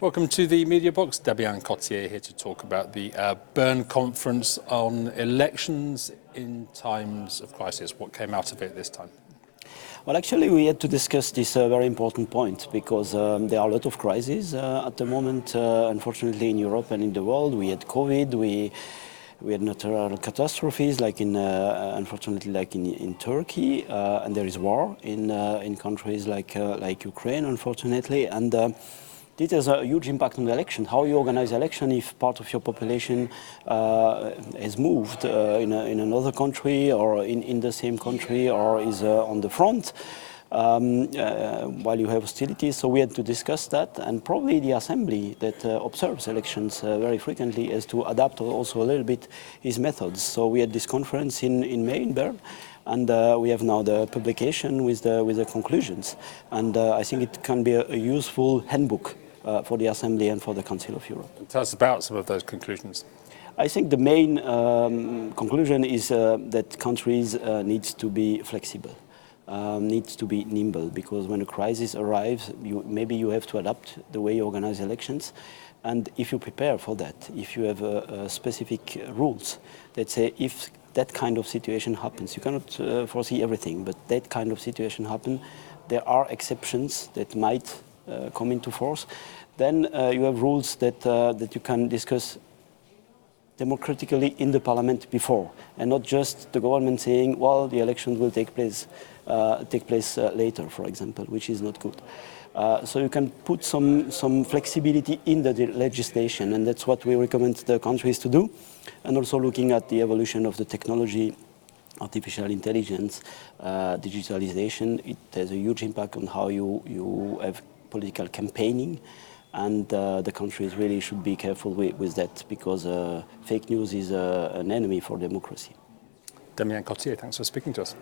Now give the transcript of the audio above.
Welcome to the Media Box. Damien Cottier here to talk about the Bern conference on elections in times of crisis. What came out of it this time? Well, actually, we had to discuss this very important point because there are a lot of crises at the moment, unfortunately, in Europe and in the world. We had COVID, we had natural catastrophes, like unfortunately, like in Turkey, and there is war in countries like Ukraine, unfortunately, and this has a huge impact on the election. How you organize election if part of your population has moved in another country or in the same country or is on the front while you have hostilities. So we had to discuss that, and probably the assembly that observes elections very frequently has to adapt also a little bit its methods. So we had this conference in May in Bern, and we have now the publication with the conclusions. And I think it can be a useful handbook for the Assembly and for the Council of Europe. Tell us about some of those conclusions. I think the main conclusion is that countries need to be flexible, needs to be nimble, because when a crisis arrives, maybe you have to adapt the way you organize elections. And if you prepare for that, if you have specific rules that say if that kind of situation happens, you cannot foresee everything, but that kind of situation happens, there are exceptions that might come into force, then you have rules that you can discuss democratically in the parliament before, and not just the government saying, well, the elections will take place later, for example, which is not good. So you can put some flexibility in the legislation, and that's what we recommend the countries to do. And also looking at the evolution of the technology, artificial intelligence, digitalization, it has a huge impact on how you have political campaigning, and the countries really should be careful with that, because fake news is an enemy for democracy. Damien Cottier, thanks for speaking to us.